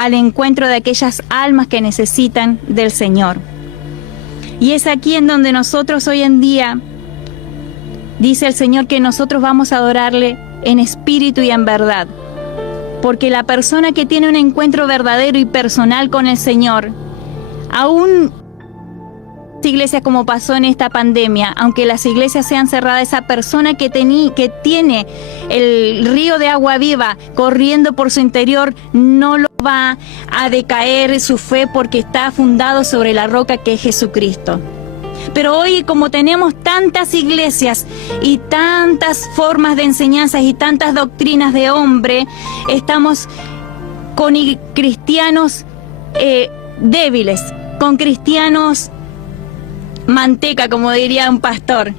al encuentro de aquellas almas que necesitan del Señor. Y es aquí en donde nosotros hoy en día, dice el Señor, que nosotros vamos a adorarle en espíritu y en verdad. Porque la persona que tiene un encuentro verdadero y personal con el Señor, aún iglesias como pasó en esta pandemia, aunque las iglesias sean cerradas, esa persona que tiene el río de agua viva corriendo por su interior, no lo va a decaer su fe, porque está fundado sobre la roca que es Jesucristo. Pero hoy, como tenemos tantas iglesias y tantas formas de enseñanzas y tantas doctrinas de hombre, estamos con cristianos débiles, con cristianos manteca, como diría un pastor,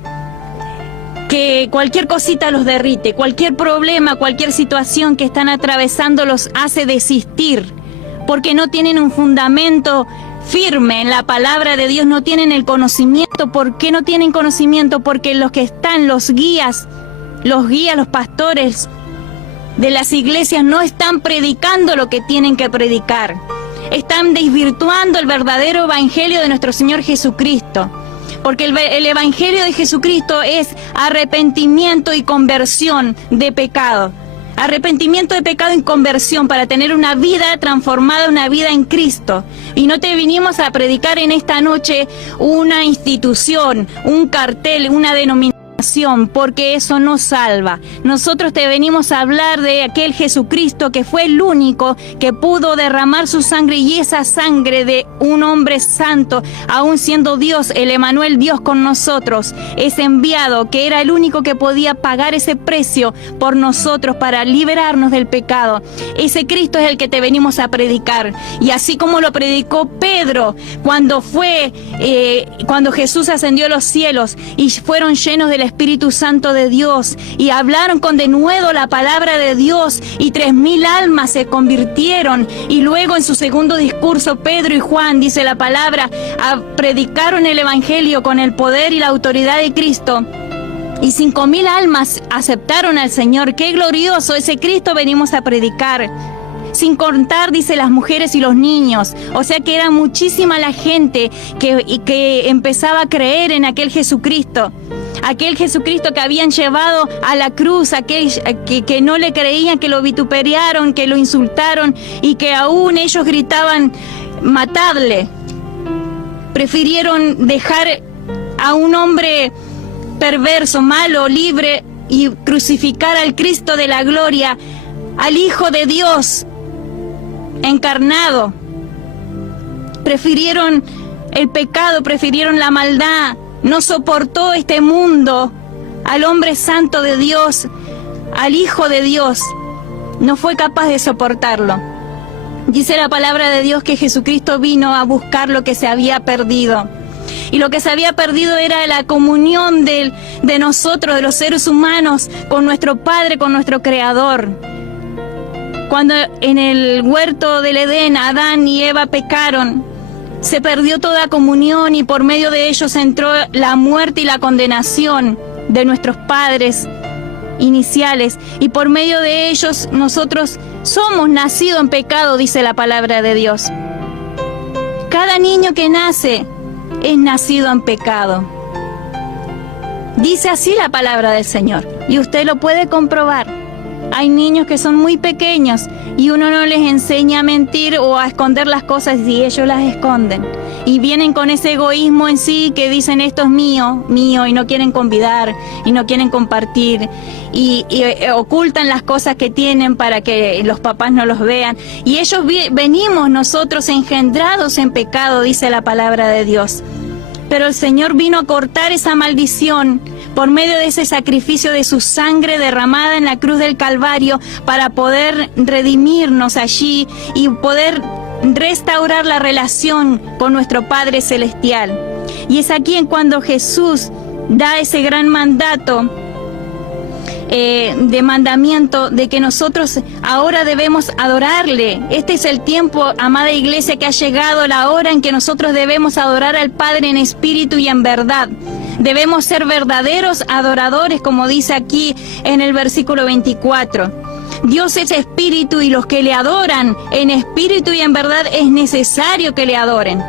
que cualquier cosita los derrite, cualquier problema, cualquier situación que están atravesando los hace desistir, porque no tienen un fundamento firme en la palabra de Dios, no tienen el conocimiento. ¿Por qué no tienen conocimiento? Porque los que están, los guías, los pastores de las iglesias no están predicando lo que tienen que predicar. Están desvirtuando el verdadero evangelio de nuestro Señor Jesucristo. Porque el evangelio de Jesucristo es arrepentimiento y conversión de pecado. Arrepentimiento de pecado y conversión para tener una vida transformada, una vida en Cristo. Y no te vinimos a predicar en esta noche una institución, un cartel, una denominación, porque eso no salva. Nosotros te venimos a hablar de aquel Jesucristo que fue el único que pudo derramar su sangre, y esa sangre de un hombre santo, aún siendo Dios, el Emanuel, Dios con nosotros, ese enviado que era el único que podía pagar ese precio por nosotros para liberarnos del pecado. Ese Cristo es el que te venimos a predicar. Y así como lo predicó Pedro cuando Jesús ascendió a los cielos y fueron llenos del Espíritu Santo de Dios y hablaron con denuedo la palabra de Dios, y 3.000 almas se convirtieron. Y luego en su segundo discurso, Pedro y Juan, dice la palabra, predicaron el evangelio con el poder y la autoridad de Cristo, y 5.000 almas aceptaron al Señor. ¡Qué glorioso! Ese Cristo venimos a predicar. Sin contar, dice, las mujeres y los niños. O sea que era muchísima la gente que empezaba a creer en aquel Jesucristo. Aquel Jesucristo que habían llevado a la cruz, aquel que no le creían, que lo vituperaron, que lo insultaron, y que aún ellos gritaban, matadle. Prefirieron dejar a un hombre perverso, malo, libre, y crucificar al Cristo de la gloria, al Hijo de Dios encarnado. Prefirieron el pecado, prefirieron la maldad. No soportó este mundo al hombre santo de Dios, al Hijo de Dios. No fue capaz de soportarlo. Dice la palabra de Dios que Jesucristo vino a buscar lo que se había perdido. Y lo que se había perdido era la comunión de nosotros, de los seres humanos, con nuestro Padre, con nuestro Creador. Cuando en el huerto del Edén Adán y Eva pecaron, se perdió toda comunión, y por medio de ellos entró la muerte y la condenación de nuestros padres iniciales, y por medio de ellos nosotros somos nacidos en pecado, dice la palabra de Dios. Cada niño que nace es nacido en pecado. Dice así la palabra del Señor, y usted lo puede comprobar. Hay niños que son muy pequeños y uno no les enseña a mentir o a esconder las cosas, y ellos las esconden. Y vienen con ese egoísmo en sí, que dicen esto es mío, mío, y no quieren convidar y no quieren compartir. Y ocultan las cosas que tienen para que los papás no los vean. Y ellos venimos nosotros engendrados en pecado, dice la palabra de Dios. Pero el Señor vino a cortar esa maldición por medio de ese sacrificio de su sangre derramada en la cruz del Calvario, para poder redimirnos allí y poder restaurar la relación con nuestro Padre Celestial. Y es aquí en cuando Jesús da ese gran mandato, de mandamiento, de que nosotros ahora debemos adorarle. Este es el tiempo, amada iglesia, que ha llegado la hora en que nosotros debemos adorar al Padre en espíritu y en verdad. Debemos ser verdaderos adoradores, como dice aquí en el versículo 24. Dios es espíritu y los que le adoran en espíritu y en verdad es necesario que le adoren.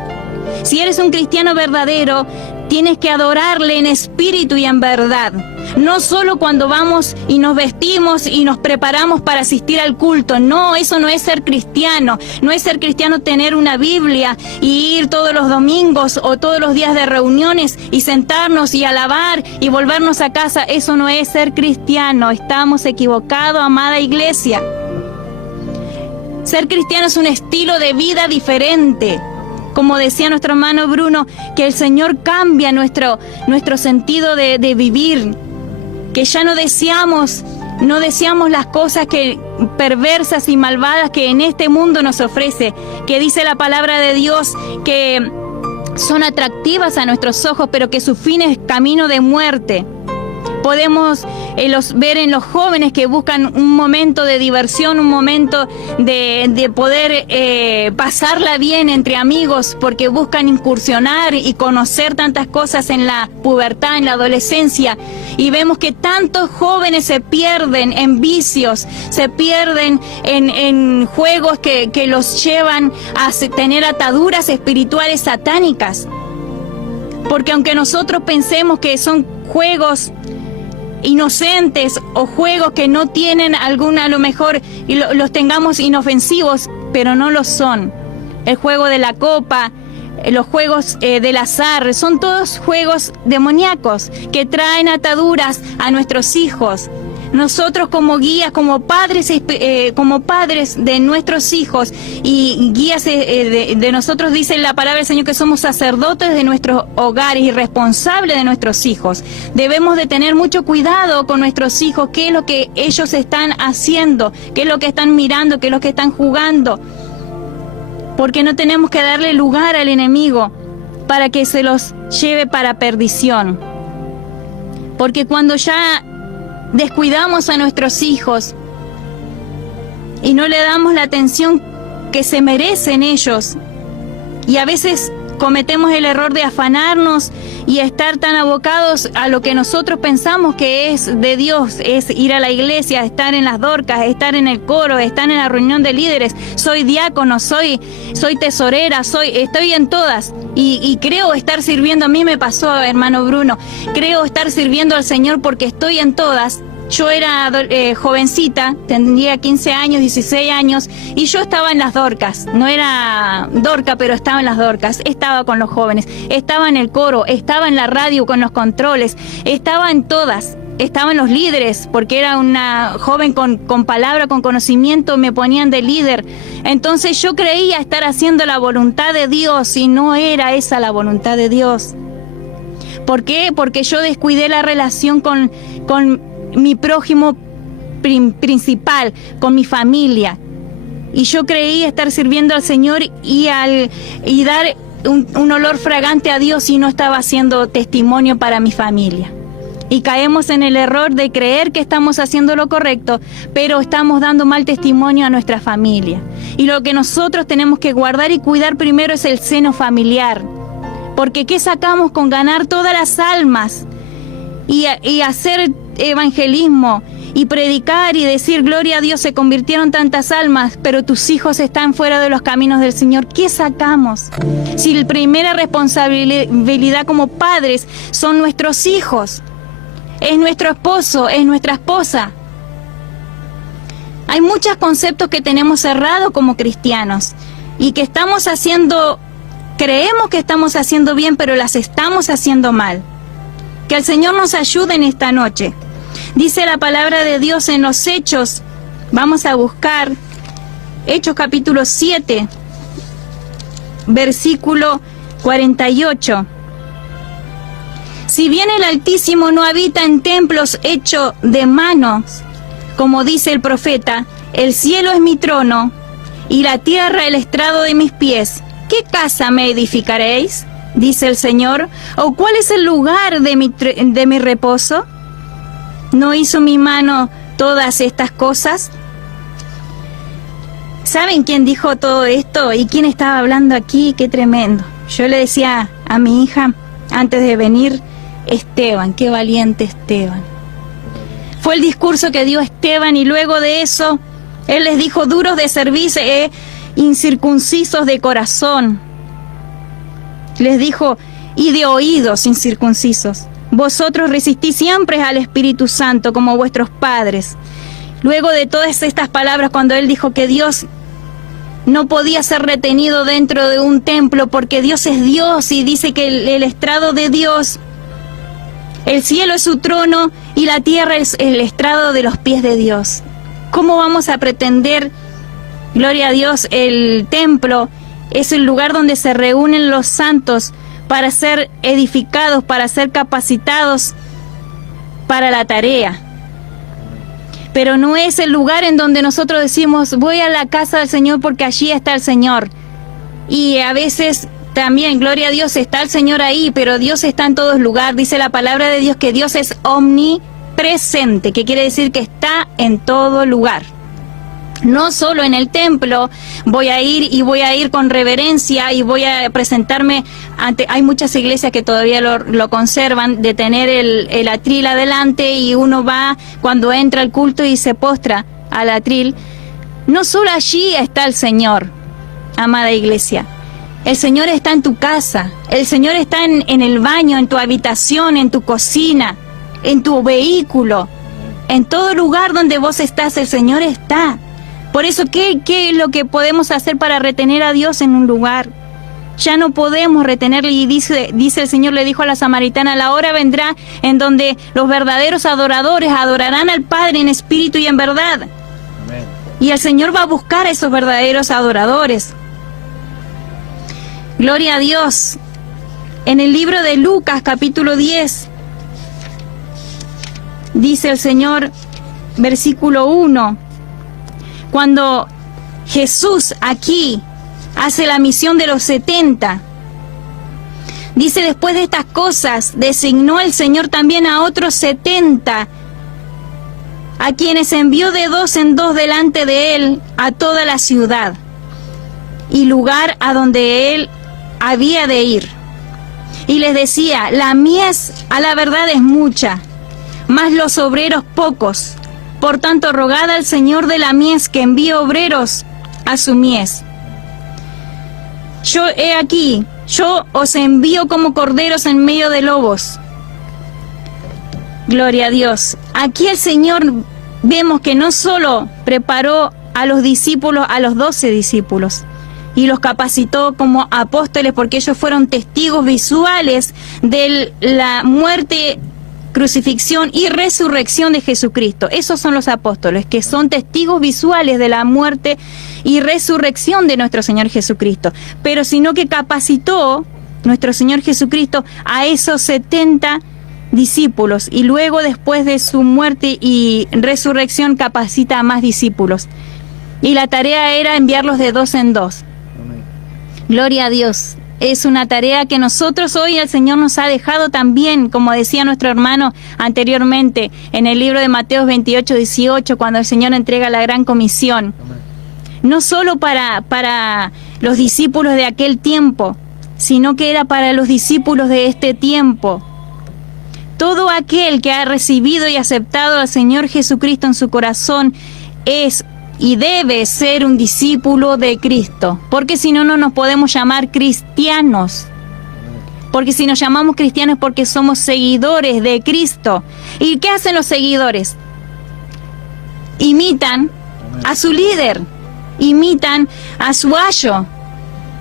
Si eres un cristiano verdadero, tienes que adorarle en espíritu y en verdad. No solo cuando vamos y nos vestimos y nos preparamos para asistir al culto. No, eso no es ser cristiano. No es ser cristiano tener una Biblia y ir todos los domingos o todos los días de reuniones y sentarnos y alabar y volvernos a casa. Eso no es ser cristiano. Estamos equivocados, amada iglesia. Ser cristiano es un estilo de vida diferente. Como decía nuestro hermano Bruno, que el Señor cambia nuestro sentido de vivir, que ya no deseamos las cosas perversas y malvadas que en este mundo nos ofrece, que dice la palabra de Dios que son atractivas a nuestros ojos, pero que su fin es camino de muerte. Podemos ver en los jóvenes que buscan un momento de diversión, un momento de poder pasarla bien entre amigos, porque buscan incursionar y conocer tantas cosas en la pubertad, en la adolescencia. Y vemos que tantos jóvenes se pierden en vicios, se pierden en juegos que los llevan a tener ataduras espirituales satánicas. Porque aunque nosotros pensemos que son juegos inocentes o juegos que no tienen alguna, a lo mejor y los tengamos inofensivos, pero no lo son. El juego de la copa, los juegos del azar, son todos juegos demoníacos que traen ataduras a nuestros hijos. Nosotros como guías, como padres de nuestros hijos y guías de nosotros, dice la palabra del Señor que somos sacerdotes de nuestros hogares y responsables de nuestros hijos. Debemos de tener mucho cuidado con nuestros hijos, qué es lo que ellos están haciendo, qué es lo que están mirando, qué es lo que están jugando. Porque no tenemos que darle lugar al enemigo para que se los lleve para perdición. Porque cuando ya descuidamos a nuestros hijos y no le damos la atención que se merecen ellos, y a veces cometemos el error de afanarnos y estar tan abocados a lo que nosotros pensamos que es de Dios, es ir a la iglesia, estar en las dorcas, estar en el coro, estar en la reunión de líderes, soy diácono, soy tesorera, estoy en todas y creo estar sirviendo. A mí me pasó, hermano Bruno, creo estar sirviendo al Señor porque estoy en todas. Yo era jovencita, tendría 15 años, 16 años, y yo estaba en las dorcas. No era dorca, pero estaba en las dorcas. Estaba con los jóvenes, estaba en el coro, estaba en la radio con los controles, estaba en todas. Estaba en los líderes, porque era una joven con palabra, con conocimiento, me ponían de líder. Entonces yo creía estar haciendo la voluntad de Dios y no era esa la voluntad de Dios. ¿Por qué? Porque yo descuidé la relación con mi prójimo principal, con mi familia. Y yo creí estar sirviendo al Señor y dar un olor fragante a Dios y no estaba haciendo testimonio para mi familia. Y caemos en el error de creer que estamos haciendo lo correcto, pero estamos dando mal testimonio a nuestra familia. Y lo que nosotros tenemos que guardar y cuidar primero es el seno familiar. Porque ¿qué sacamos con ganar todas las almas y hacer evangelismo y predicar y decir gloria a Dios, se convirtieron tantas almas, pero tus hijos están fuera de los caminos del Señor? ¿Qué sacamos? Si la primera responsabilidad como padres son nuestros hijos, es nuestro esposo, es nuestra esposa. Hay muchos conceptos que tenemos errados como cristianos y que creemos que estamos haciendo bien, pero las estamos haciendo mal. Que el Señor nos ayude en esta noche. Dice la palabra de Dios en los Hechos, vamos a buscar Hechos capítulo 7, versículo 48. Si bien el Altísimo no habita en templos hechos de manos, como dice el profeta, el cielo es mi trono y la tierra el estrado de mis pies, ¿qué casa me edificaréis?, dice el Señor, ¿o cuál es el lugar de mi reposo? ¿No hizo mi mano todas estas cosas? ¿Saben quién dijo todo esto y quién estaba hablando aquí? ¡Qué tremendo! Yo le decía a mi hija antes de venir, Esteban, qué valiente Esteban. Fue el discurso que dio Esteban y luego de eso Él les dijo: duros de cerviz e incircuncisos de corazón. Les dijo: y de oídos incircuncisos. Vosotros resistís siempre al Espíritu Santo como vuestros padres. Luego de todas estas palabras, cuando él dijo que Dios no podía ser retenido dentro de un templo porque Dios es Dios, y dice que el estrado de Dios, el cielo es su trono y la tierra es el estrado de los pies de Dios. ¿Cómo vamos a pretender, gloria a Dios, el templo es el lugar donde se reúnen los santos para ser edificados, para ser capacitados para la tarea? Pero no es el lugar en donde nosotros decimos: voy a la casa del Señor porque allí está el Señor. Y a veces también, gloria a Dios, está el Señor ahí, pero Dios está en todo lugar. Dice la palabra de Dios que Dios es omnipresente, que quiere decir que está en todo lugar. No solo en el templo voy a ir con reverencia y voy a presentarme ante... Hay muchas iglesias que todavía lo conservan, de tener el atril adelante, y uno va cuando entra al culto y se postra al atril. No solo allí está el Señor, amada iglesia. El Señor está en tu casa, el Señor está en el baño, en tu habitación, en tu cocina, en tu vehículo. En todo lugar donde vos estás, el Señor está. Por eso, ¿qué es lo que podemos hacer para retener a Dios en un lugar? Ya no podemos retenerle, y dice el Señor, le dijo a la samaritana: la hora vendrá en donde los verdaderos adoradores adorarán al Padre en espíritu y en verdad. Amén. Y el Señor va a buscar a esos verdaderos adoradores. Gloria a Dios. En el libro de Lucas, capítulo 10, dice el Señor, versículo 1, cuando Jesús aquí hace la misión de los 70, dice: después de estas cosas designó el Señor también a otros 70, a quienes envió de 2 en 2 delante de él a toda la ciudad y lugar a donde él había de ir. Y les decía: la mies a la verdad es mucha, mas los obreros pocos. Por tanto, rogad al Señor de la mies que envíe obreros a su mies. Yo he aquí, yo os envío como corderos en medio de lobos. Gloria a Dios. Aquí el Señor vemos que no solo preparó a los discípulos, a los 12 discípulos, y los capacitó como apóstoles, porque ellos fueron testigos visuales de la muerte, crucifixión y resurrección de Jesucristo. Esos son los apóstoles, que son testigos visuales de la muerte y resurrección de nuestro Señor Jesucristo. Pero sino que capacitó nuestro Señor Jesucristo a esos 70 discípulos, y luego, después de su muerte y resurrección, capacita a más discípulos. Y la tarea era enviarlos de 2 en 2. Gloria a Dios. Es una tarea que nosotros hoy el Señor nos ha dejado también, como decía nuestro hermano anteriormente, en el libro de Mateo 28, 18, cuando el Señor entrega la gran comisión. No solo para los discípulos de aquel tiempo, sino que era para los discípulos de este tiempo. Todo aquel que ha recibido y aceptado al Señor Jesucristo en su corazón es y debe ser un discípulo de Cristo, porque si no, no nos podemos llamar cristianos. Porque si nos llamamos cristianos es porque somos seguidores de Cristo. ¿Y qué hacen los seguidores? Imitan a su líder, imitan a su ayo.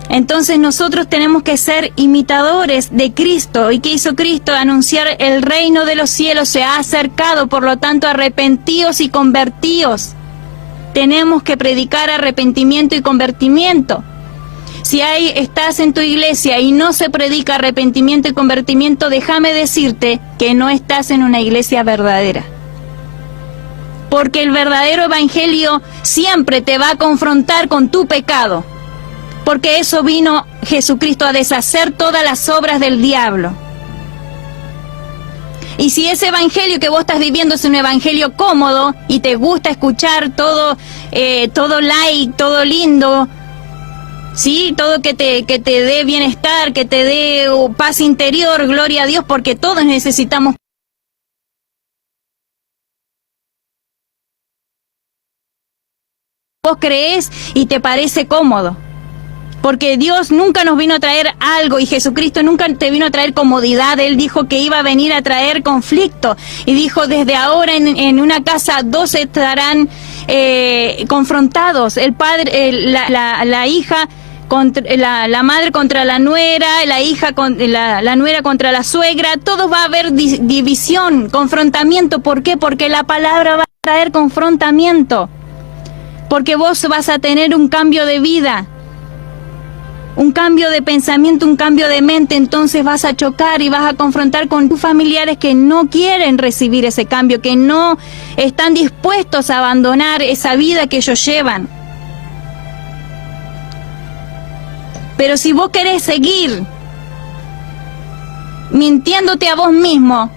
Entonces nosotros tenemos que ser imitadores de Cristo. ¿Y qué hizo Cristo? Anunciar: el reino de los cielos se ha acercado, por lo tanto arrepentíos y convertíos. Tenemos que predicar arrepentimiento y convertimiento. Si estás en tu iglesia y no se predica arrepentimiento y convertimiento, déjame decirte que no estás en una iglesia verdadera. Porque el verdadero evangelio siempre te va a confrontar con tu pecado. Porque eso vino Jesucristo, a deshacer todas las obras del diablo. Y si ese evangelio que vos estás viviendo es un evangelio cómodo y te gusta escuchar todo like, todo lindo, ¿sí? Todo que te dé bienestar, que te dé paz interior, gloria a Dios, porque todos necesitamos vos creés y te parece cómodo. Porque Dios nunca nos vino a traer algo y Jesucristo nunca te vino a traer comodidad. Él dijo que iba a venir a traer conflicto. Y dijo, desde ahora en una casa 2 estarán confrontados. El padre, la hija, la madre contra la nuera, la hija la nuera contra la suegra. Todo va a haber división, confrontamiento. ¿Por qué? Porque la palabra va a traer confrontamiento. Porque vos vas a tener un cambio de vida. Un cambio de pensamiento, un cambio de mente, entonces vas a chocar y vas a confrontar con tus familiares que no quieren recibir ese cambio, que no están dispuestos a abandonar esa vida que ellos llevan. Pero si vos querés seguir mintiéndote a vos mismo,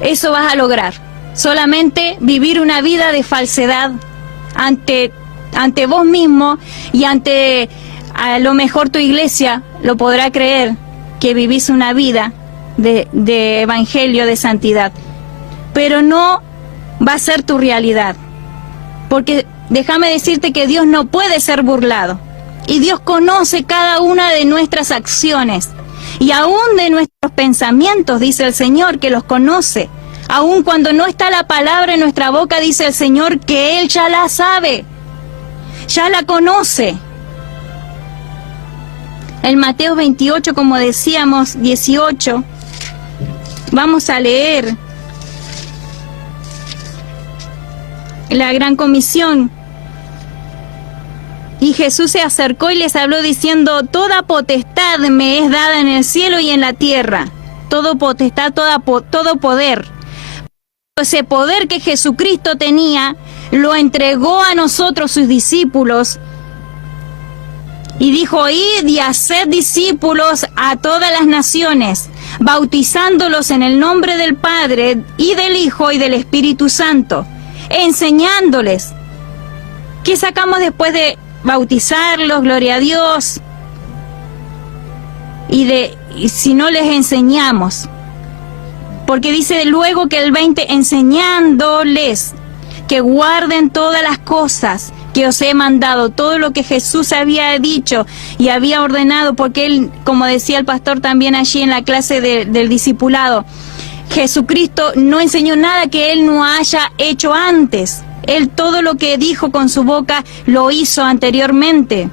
eso vas a lograr. Solamente vivir una vida de falsedad ante vos mismo y ante a lo mejor tu iglesia lo podrá creer que vivís una vida de evangelio, de santidad, pero no va a ser tu realidad, porque déjame decirte que Dios no puede ser burlado y Dios conoce cada una de nuestras acciones y aún de nuestros pensamientos, dice el Señor que los conoce. Aún cuando no está la palabra en nuestra boca, dice el Señor que Él ya la sabe. Ya la conoce. En Mateo 28, como decíamos, 18, vamos a leer la gran comisión. Y Jesús se acercó y les habló diciendo, toda potestad me es dada en el cielo y en la tierra. Todo potestad, todo poder. Ese poder que Jesucristo tenía, lo entregó a nosotros, sus discípulos, y dijo, id y haced discípulos a todas las naciones, bautizándolos en el nombre del Padre, y del Hijo, y del Espíritu Santo, enseñándoles. ¿Qué sacamos después de bautizarlos? Gloria a Dios. Y si no les enseñamos, porque dice luego que el 20, enseñándoles que guarden todas las cosas que os he mandado, todo lo que Jesús había dicho y había ordenado, porque Él, como decía el pastor también allí en la clase del discipulado, Jesucristo no enseñó nada que Él no haya hecho antes. Él todo lo que dijo con su boca lo hizo anteriormente.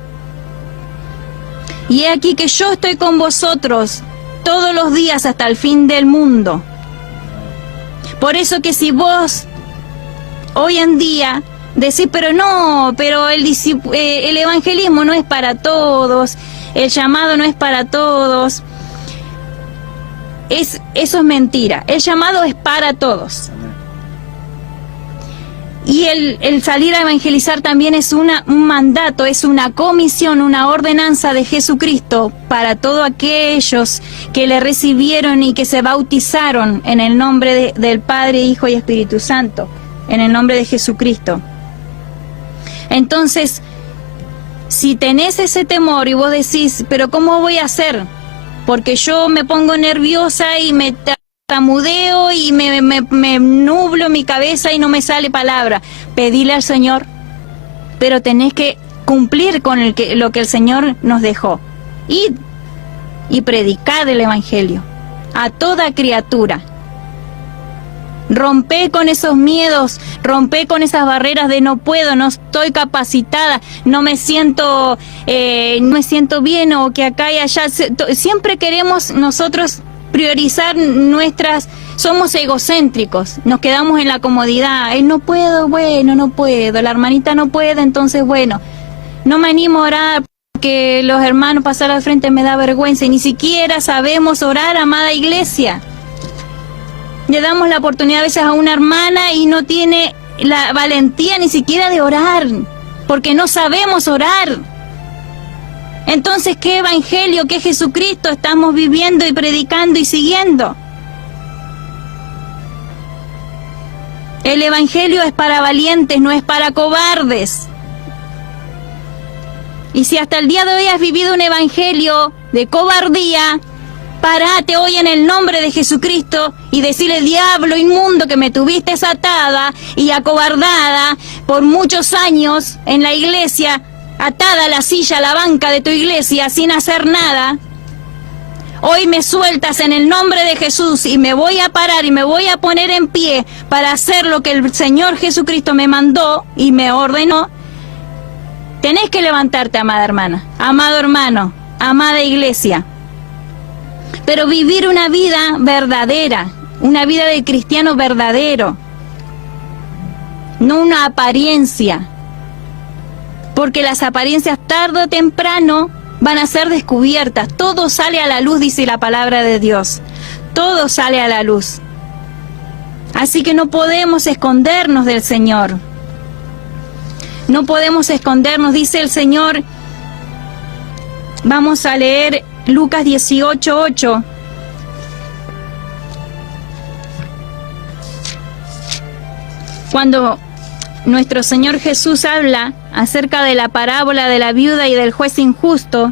Y he aquí que yo estoy con vosotros todos los días hasta el fin del mundo. Por eso que si vos hoy en día decís, pero el evangelismo no es para todos, el llamado no es para todos, eso es mentira. El llamado es para todos. Y el salir a evangelizar también es un mandato, es una comisión, una ordenanza de Jesucristo para todos aquellos que le recibieron y que se bautizaron en el nombre del Padre, Hijo y Espíritu Santo, en el nombre de Jesucristo. Entonces, si tenés ese temor y vos decís, pero ¿cómo voy a hacer? Porque yo me pongo nerviosa y me tartamudeo y me nublo mi cabeza y no me sale palabra. Pedile al Señor, pero tenés que cumplir con lo que el Señor nos dejó. Id y predicad el Evangelio a toda criatura. Rompé con esos miedos, rompé con esas barreras de no puedo, no estoy capacitada, no me siento bien, o que acá y allá. Siempre queremos nosotros priorizar somos egocéntricos, nos quedamos en la comodidad. No puedo, bueno, no puedo, la hermanita no puede, entonces bueno, no me animo a orar porque los hermanos pasar al frente me da vergüenza, y ni siquiera sabemos orar, amada iglesia. Le damos la oportunidad a veces a una hermana y no tiene la valentía ni siquiera de orar, porque no sabemos orar. Entonces, ¿qué evangelio, qué Jesucristo estamos viviendo y predicando y siguiendo? El evangelio es para valientes, no es para cobardes. Y si hasta el día de hoy has vivido un evangelio de cobardía, Parate hoy en el nombre de Jesucristo y decirle: diablo inmundo, que me tuviste atada y acobardada por muchos años en la iglesia, atada a la silla, a la banca de tu iglesia, sin hacer nada. Hoy me sueltas en el nombre de Jesús y me voy a parar y me voy a poner en pie para hacer lo que el Señor Jesucristo me mandó y me ordenó. Tenés que levantarte, amada hermana, amado hermano, amada iglesia. Pero vivir una vida verdadera, una vida de cristiano verdadero, no una apariencia, porque las apariencias tarde o temprano van a ser descubiertas. Todo sale a la luz, dice la palabra de Dios, todo sale a la luz. Así que no podemos escondernos del Señor, no podemos escondernos, dice el Señor. Vamos a leer Lucas 18:8. Cuando nuestro Señor Jesús habla acerca de la parábola de la viuda y del juez injusto,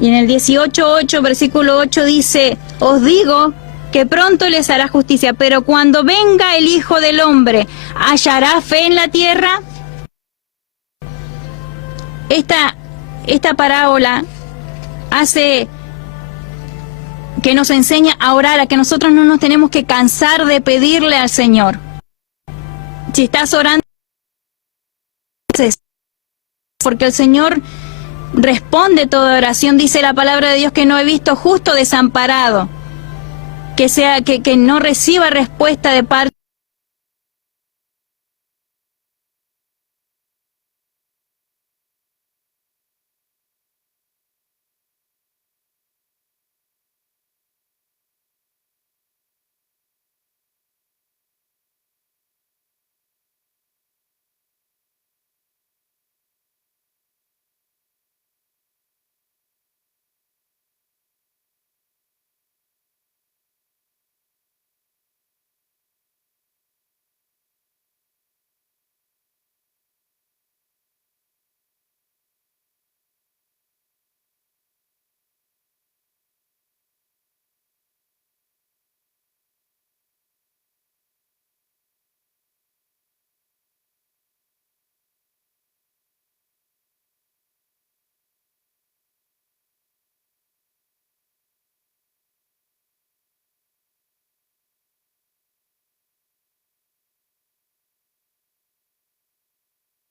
y en el 18:8, versículo 8 dice: os digo que pronto les hará justicia, pero cuando venga el Hijo del Hombre, ¿hallará fe en la tierra? Esta parábola hace que nos enseña a orar, a que nosotros no nos tenemos que cansar de pedirle al Señor. Si estás orando, porque el Señor responde toda oración. Dice la palabra de Dios que no he visto justo desamparado, que no reciba respuesta de parte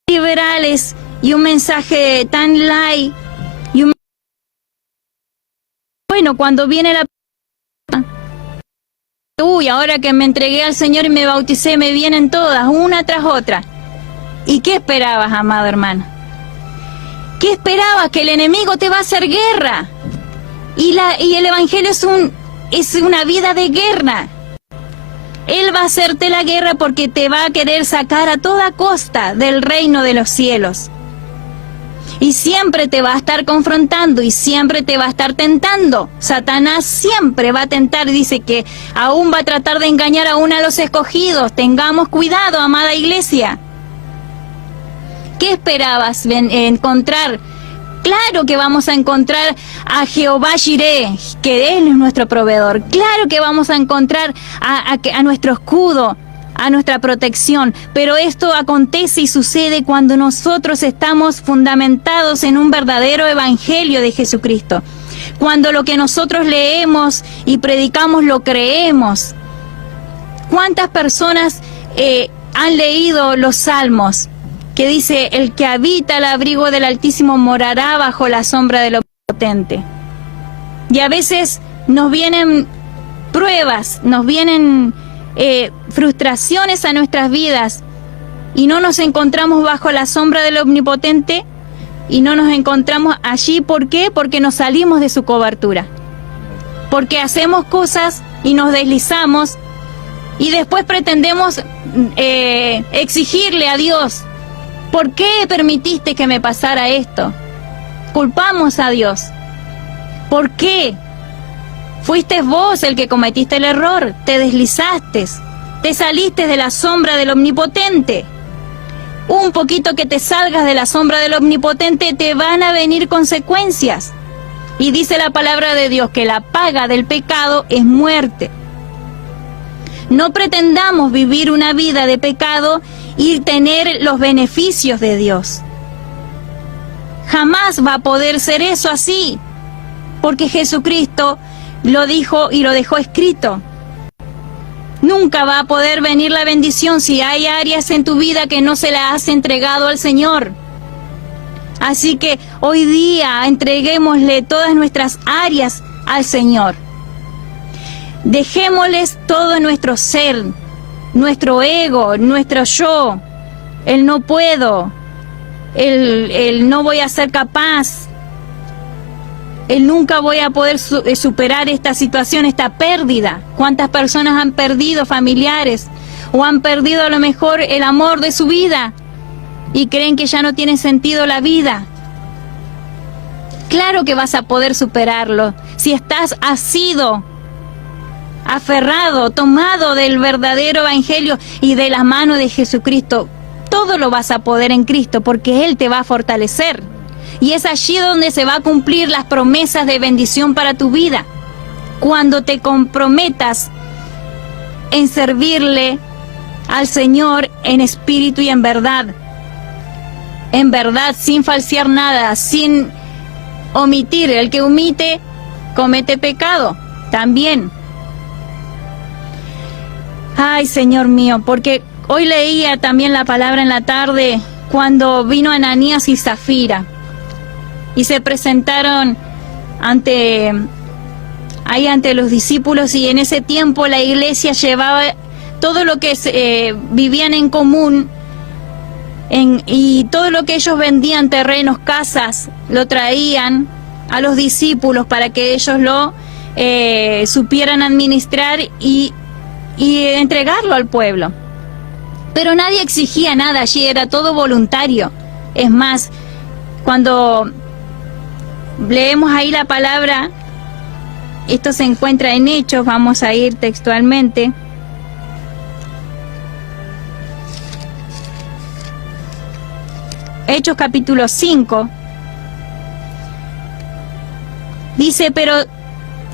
liberales y un mensaje tan light y bueno, cuando viene la ahora que me entregué al Señor y me bauticé, me vienen todas una tras otra. ¿Y qué esperabas, amado hermano? ¿Qué esperabas? Que el enemigo te va a hacer guerra, y el evangelio es una vida de guerra. Él va a hacerte la guerra porque te va a querer sacar a toda costa del reino de los cielos. Y siempre te va a estar confrontando y siempre te va a estar tentando. Satanás siempre va a tentar, dice que aún va a tratar de engañar aún a los escogidos. Tengamos cuidado, amada iglesia. ¿Qué esperabas encontrar? Claro que vamos a encontrar a Jehová Jireh, que Él es nuestro proveedor. Claro que vamos a encontrar a nuestro escudo, a nuestra protección. Pero esto acontece y sucede cuando nosotros estamos fundamentados en un verdadero evangelio de Jesucristo. Cuando lo que nosotros leemos y predicamos lo creemos. ¿Cuántas personas han leído los salmos? Que dice: el que habita al abrigo del Altísimo morará bajo la sombra del Omnipotente. Y a veces nos vienen pruebas, nos vienen frustraciones a nuestras vidas y no nos encontramos bajo la sombra del Omnipotente y no nos encontramos allí. ¿Por qué? Porque nos salimos de su cobertura. Porque hacemos cosas y nos deslizamos y después pretendemos exigirle a Dios: ¿por qué permitiste que me pasara esto? Culpamos a Dios. ¿Por qué? Fuiste vos el que cometiste el error, te deslizaste, te saliste de la sombra del Omnipotente. un poquito que te salgas de la sombra del Omnipotente, te van a venir consecuencias. Y dice la palabra de Dios que la paga del pecado es muerte. No pretendamos vivir una vida de pecado y tener los beneficios de Dios. Jamás va a poder ser eso así, porque Jesucristo lo dijo y lo dejó escrito. Nunca va a poder venir la bendición si hay áreas en tu vida que no se las has entregado al Señor. Así que hoy día entreguémosle todas nuestras áreas al Señor. Dejémosles todo nuestro ser, nuestro ego, nuestro yo, el no puedo, el no voy a ser capaz, el nunca voy a poder superar esta situación, esta pérdida. ¿Cuántas personas han perdido familiares o han perdido a lo mejor el amor de su vida y creen que ya no tiene sentido la vida? Claro que vas a poder superarlo si estás asido, aferrado, tomado del verdadero evangelio y de la mano de Jesucristo. Todo lo vas a poder en Cristo porque Él te va a fortalecer. Y es allí donde se va a cumplir las promesas de bendición para tu vida. Cuando te comprometas en servirle al Señor en espíritu y en verdad. En verdad, sin falsear nada, sin omitir. El que omite, comete pecado también. Ay, Señor mío, porque hoy leía también la palabra en la tarde cuando vino Ananías y Zafira. Y se presentaron ante los discípulos, y en ese tiempo la iglesia llevaba todo lo que vivían en común y todo lo que ellos vendían, terrenos, casas, lo traían a los discípulos para que ellos lo supieran administrar y entregarlo al pueblo. Pero nadie exigía nada allí, era todo voluntario. Es más, cuando leemos ahí la palabra, esto se encuentra en Hechos, vamos a ir textualmente. Hechos capítulo 5. Dice, pero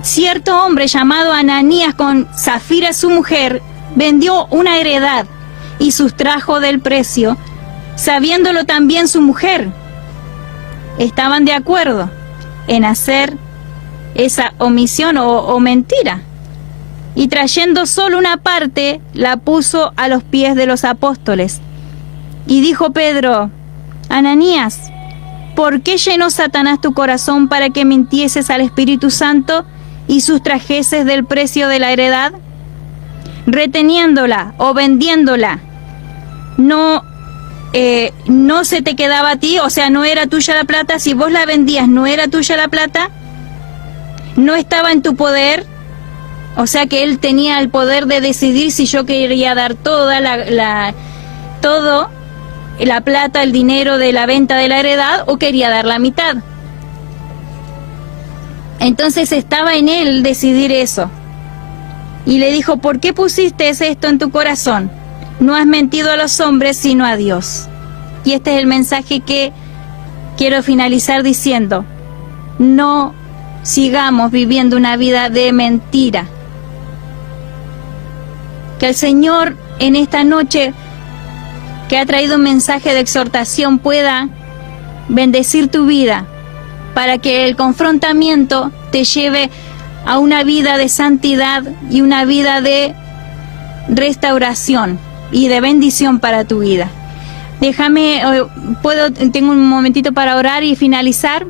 cierto hombre llamado Ananías con Zafira su mujer vendió una heredad y sustrajo del precio, sabiéndolo también su mujer. Estaban de acuerdo en hacer esa omisión o mentira, y trayendo solo una parte la puso a los pies de los apóstoles. Y dijo Pedro: Ananías, ¿por qué llenó Satanás tu corazón para que mintieses al Espíritu Santo y sustrajeses del precio de la heredad? Reteniéndola o vendiéndola, no se te quedaba a ti, o sea, no era tuya la plata. Si vos la vendías, no era tuya la plata, no estaba en tu poder. O sea que él tenía el poder de decidir si yo quería dar toda la plata, el dinero de la venta de la heredad, o quería dar la mitad. Entonces estaba en él decidir eso. Y le dijo: ¿por qué pusiste esto en tu corazón? No has mentido a los hombres, sino a Dios. Y este es el mensaje que quiero finalizar diciendo: no sigamos viviendo una vida de mentira. Que el Señor en esta noche, que ha traído un mensaje de exhortación, pueda bendecir tu vida, para que el confrontamiento te lleve a una vida de santidad y una vida de restauración y de bendición para tu vida. Tengo un momentito para orar y finalizar.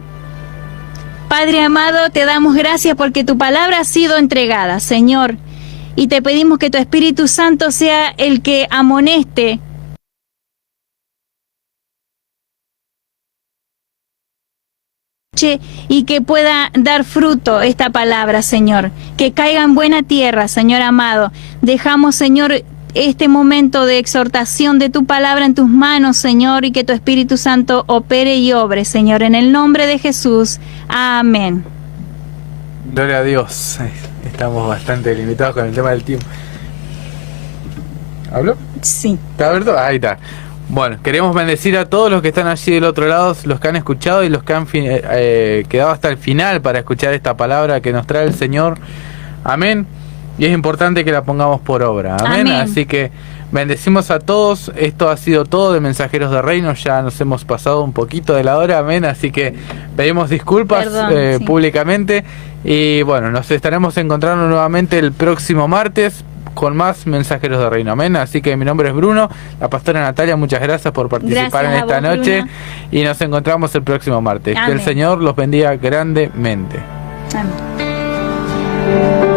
Padre amado, te damos gracias porque tu palabra ha sido entregada, Señor, y te pedimos que tu Espíritu Santo sea el que amoneste y que pueda dar fruto esta palabra, Señor, que caiga en buena tierra, Señor amado. Dejamos, Señor, este momento de exhortación de tu palabra en tus manos, Señor, y que tu Espíritu Santo opere y obre, Señor, en el nombre de Jesús. Amén. Gloria a Dios. Estamos bastante limitados con el tema del tiempo. ¿Hablo? Sí. ¿Está abierto? Ahí está. Bueno, queremos bendecir a todos los que están allí del otro lado, los que han escuchado y los que han quedado hasta el final para escuchar esta palabra que nos trae el Señor. Amén. Y es importante que la pongamos por obra. Amén. Así que bendecimos a todos. Esto ha sido todo de Mensajeros de Reino. Ya nos hemos pasado un poquito de la hora. Amén. Así que pedimos disculpas públicamente. Y bueno, nos estaremos encontrando nuevamente el próximo martes con más Mensajeros de Reino. Amén. Así que mi nombre es Bruno, la pastora Natalia, muchas gracias por participar en esta noche, Bruno. Y nos encontramos el próximo martes. Amén. Que el Señor los bendiga grandemente. Amén.